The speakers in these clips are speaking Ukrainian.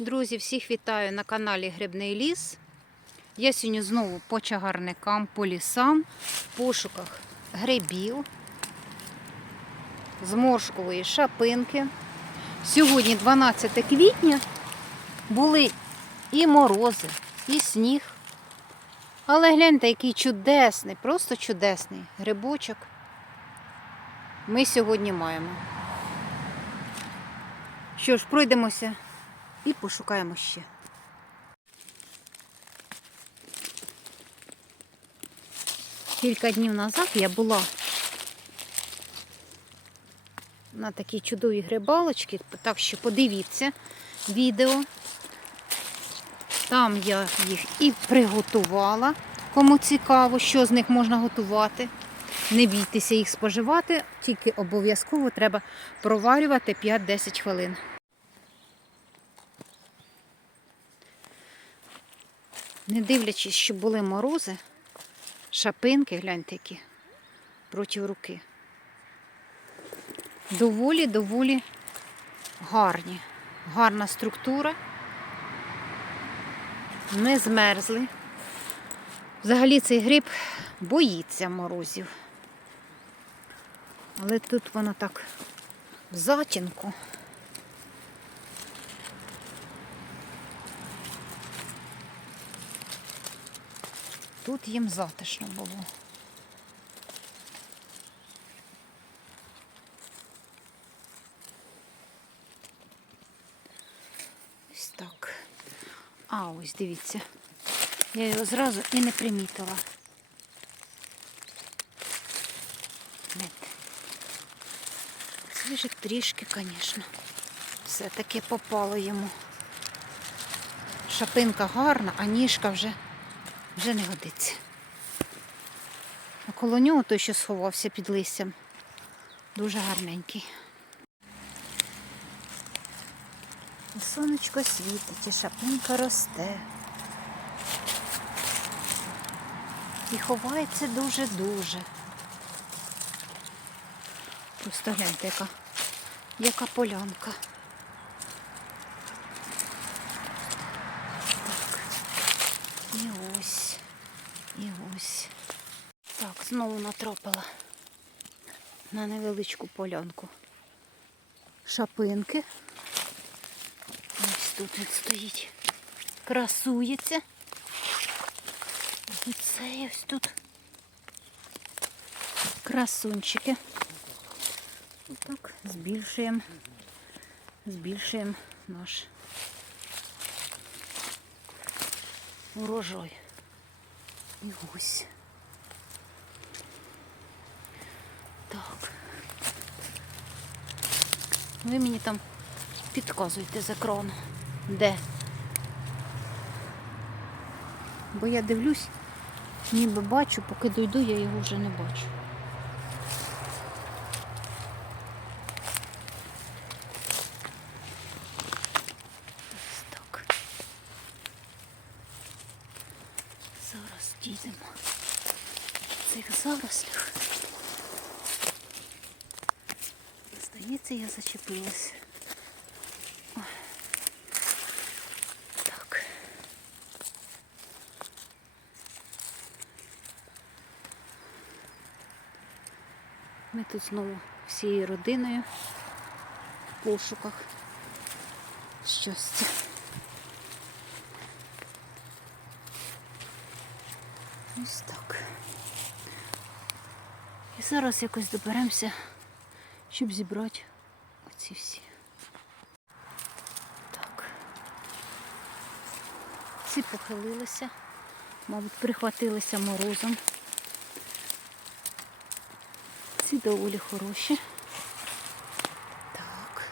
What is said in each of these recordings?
Друзі, всіх вітаю на каналі Грибний ліс. Я сьогодні знову по чагарникам, по лісам, в пошуках грибів, зморшкової шапинки. Сьогодні 12 квітня були і морози, і сніг. Але гляньте, який чудесний, просто чудесний грибочок. Ми сьогодні маємо. Що ж, пройдемося і пошукаємо ще. Кілька днів назад я була на такій чудовій грибалочці, так що подивіться відео. Там я їх і приготувала. Кому цікаво, що з них можна готувати. Не бійтеся їх споживати, тільки обов'язково треба проварювати 5-10 хвилин. Не дивлячись, що були морози, шапинки, гляньте які, проти руки. Доволі, доволі гарні. Гарна структура. Не змерзли. Взагалі цей гриб боїться морозів. Але тут воно так в затінку. Тут їм затишно було. Ось так. А, ось дивіться. Я його зразу і не примітила. Свіжик трішки, звісно. Все-таки попало йому. Шапинка гарна, а ніжка вже вже не годиться. А коло нього той, що сховався під листям, дуже гарненький. Сонечко світить, і шапинка росте. І ховається дуже-дуже. Просто гляньте, яка, яка полянка. Так. І ось. І ось. Так, знову натрапила на невеличку полянку. Шапинки. Ось тут він стоїть. Красується. І це ось тут. Красунчики. Отак збільшуємо. Збільшуємо наш урожай. І ось. Так. Ви мені там підказуєте з екрану. Де? Бо я дивлюсь, ніби бачу, поки дойду, я його вже не бачу. Ось так. Зараз дійдемо в цих зарослях. Здається, я Так. Ми тут знову всією родиною в пошуках щастя. Ось так. І зараз якось доберемося, щоб зібрати оці всі. Так. Ці похилилися, мабуть, прихватилися морозом. Ці доволі хороші. Так.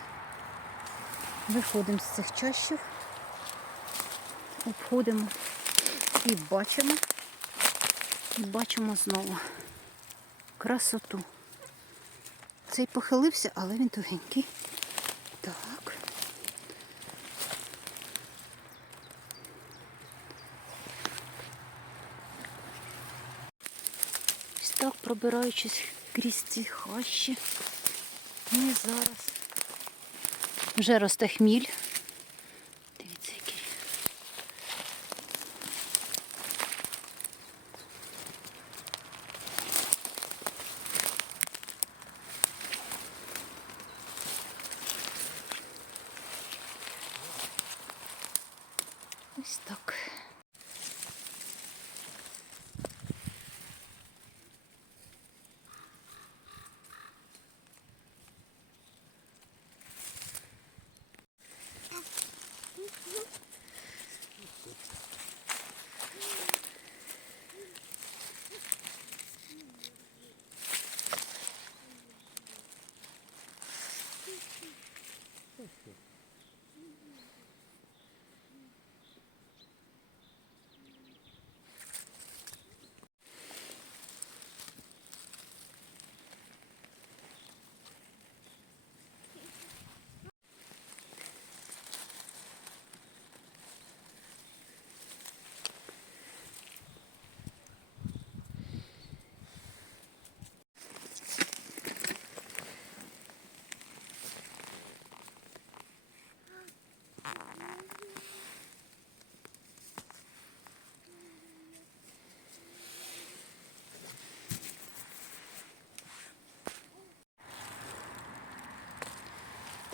Виходимо з цих чащів, обходимо і бачимо. І бачимо знову красоту. Цей похилився, але він тугенький. Так. Ось так пробираючись крізь ці хащі. І зараз вже росте хміль. Дивіться. Ось так.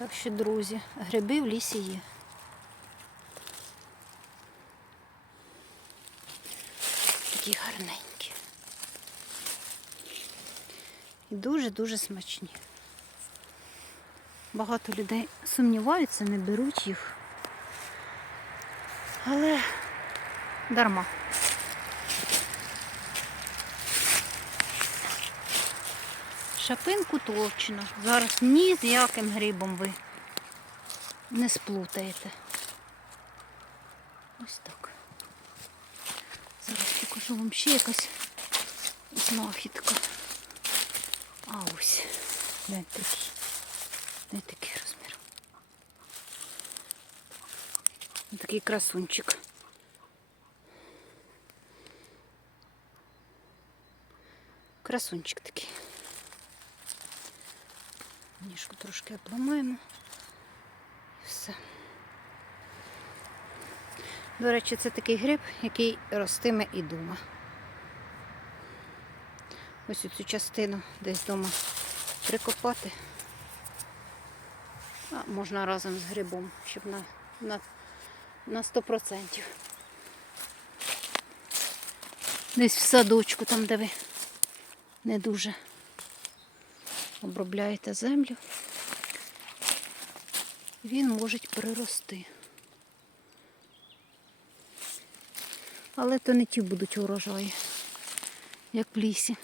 Так що, друзі, гриби в лісі є. Такі гарненькі. І дуже-дуже смачні. Багато людей сумніваються, не беруть їх. Але дарма. Шапинку точно. Зараз ні з яким грибом ви не сплутаєте. Ось так. Зараз покажу вам ще якась знахідка. А ось. Де такий. Де такий розмір. Ось Такий красунчик. Красунчик такий. Ніжку трошки обламаємо. І все. До речі, це такий гриб, який ростиме і дома. Ось цю частину десь вдома прикопати. А можна разом з грибом, щоб на, на, на 100%. Десь в садочку, там, де ви не дуже обробляєте землю, він може прирости. Але то не ті будуть урожаї, як в лісі.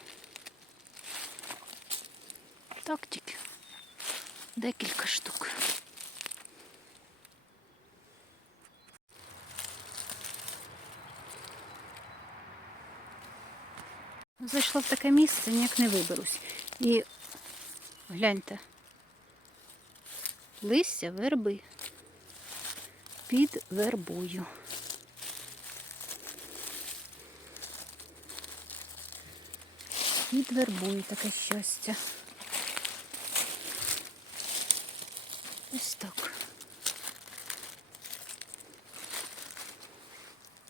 Так тільки декілька штук. Зайшла в таке місце, ніяк не виберусь. І гляньте, листя верби під вербою. Під вербою таке щастя. Ось так.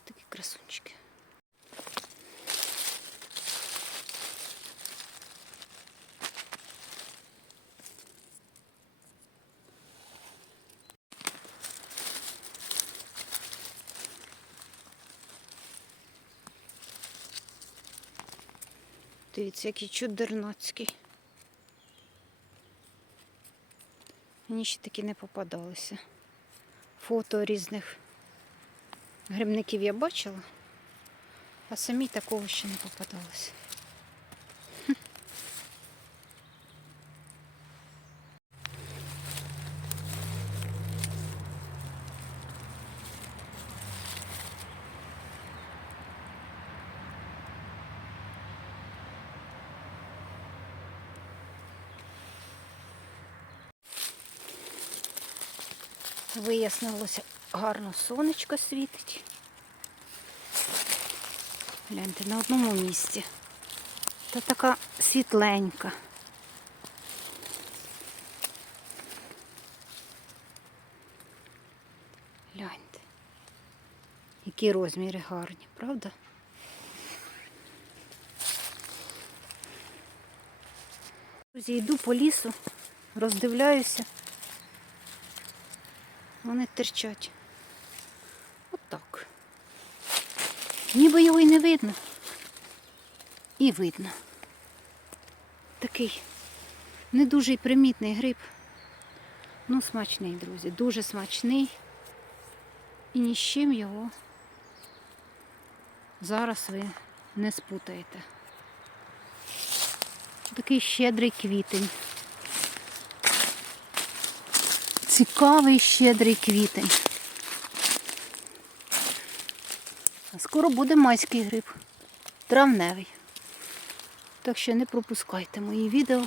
Такі красунчики. Дивіться, який чудернацький. Мені ще такі не попадалися. Фото різних грибників я бачила, а самі такого ще не попадалося. Вияснилося, гарно сонечко світить. Гляньте, на одному місці. Та така світленька. Гляньте. Які розміри гарні, правда? Друзі, йду по лісу, роздивляюся. Вони терчать. Отак. Ніби його й не видно. І видно. Такий не дуже примітний гриб. Ну, смачний, друзі, дуже смачний. І ні з чим його зараз ви не спутаєте. Такий щедрий квітень. Цікавий щедрий квітень. Скоро буде майський гриб, травневий. Так що не пропускайте мої відео.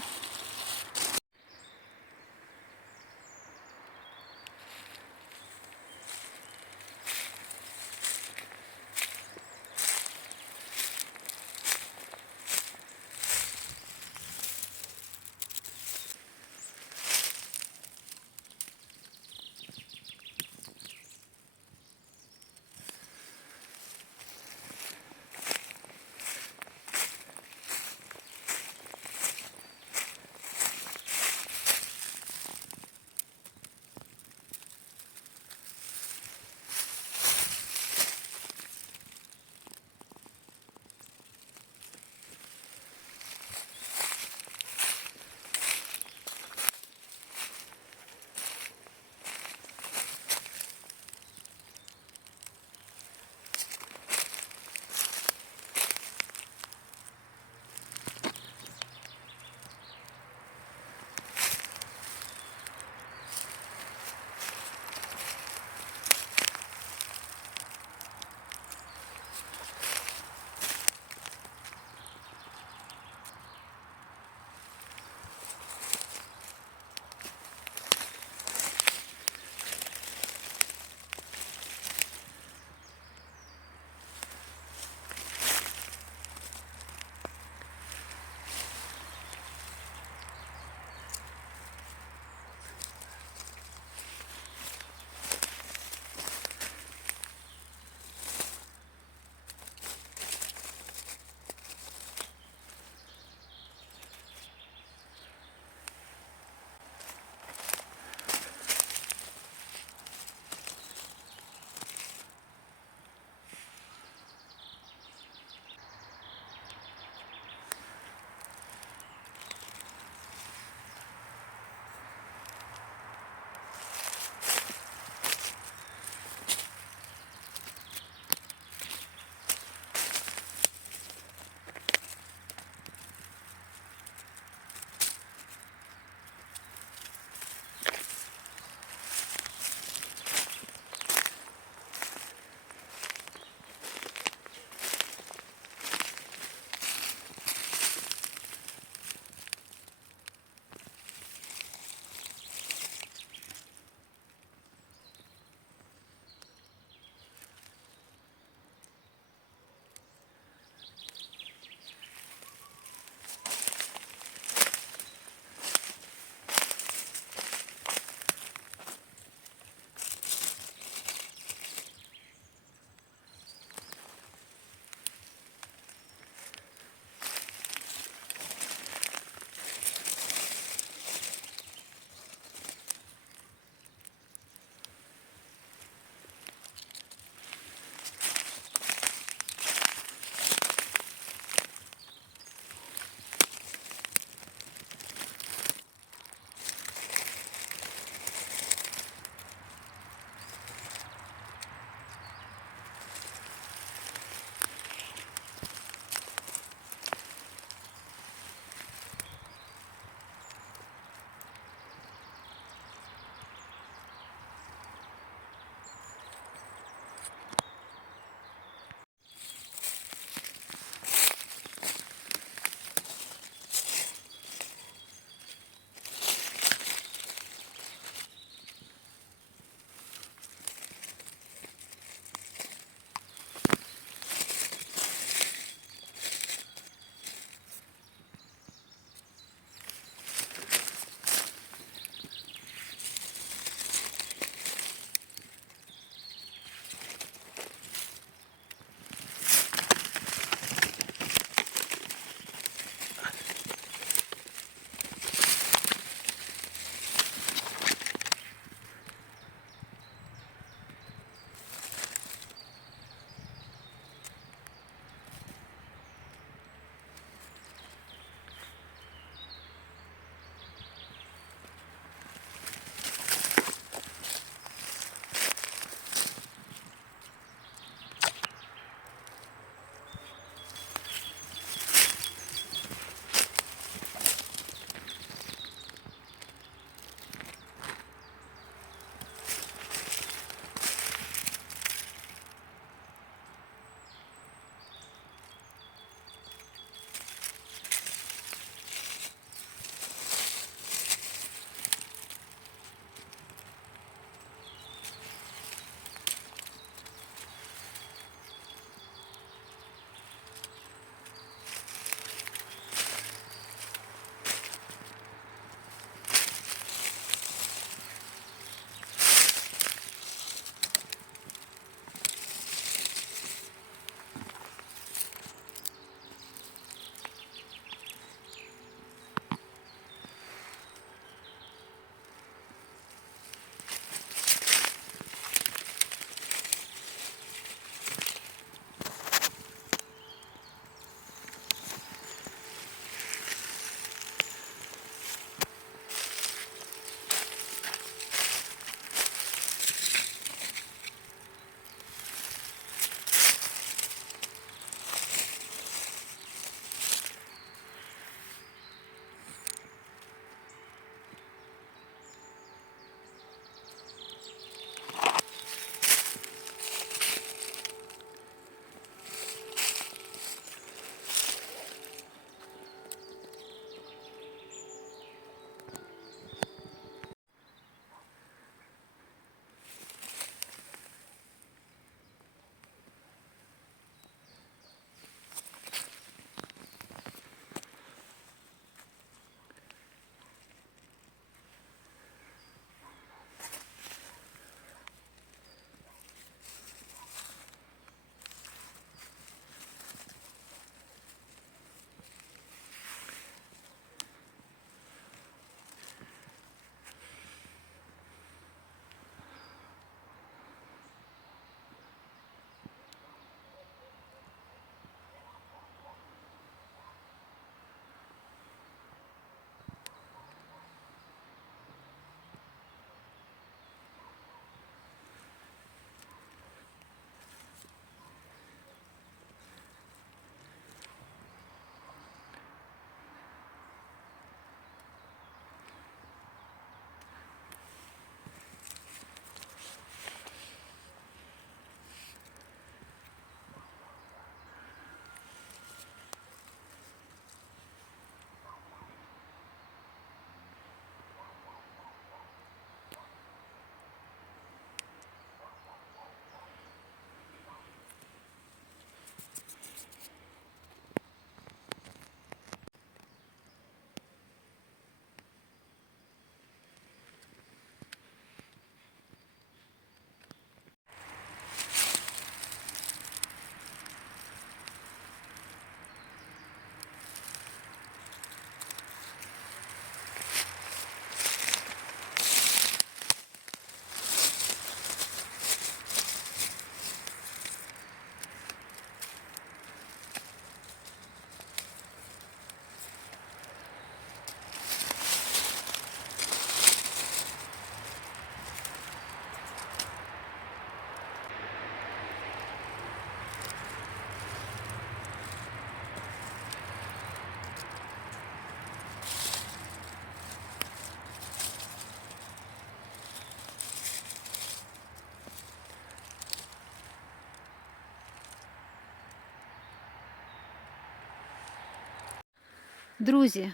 Друзі,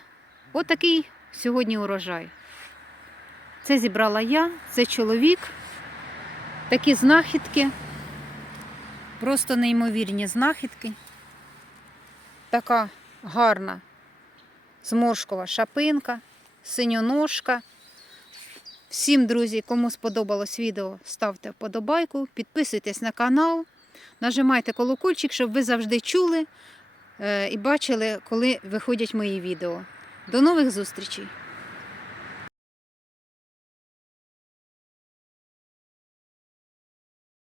отакий сьогодні урожай. Це зібрала я, це чоловік. Такі знахідки. Просто неймовірні знахідки. Така гарна зморшкова шапинка, синьоножка. Всім, друзі, кому сподобалось відео, ставте вподобайку, підписуйтесь на канал, нажимайте колокольчик, щоб ви завжди чули і бачили, коли виходять мої відео. До нових зустрічей!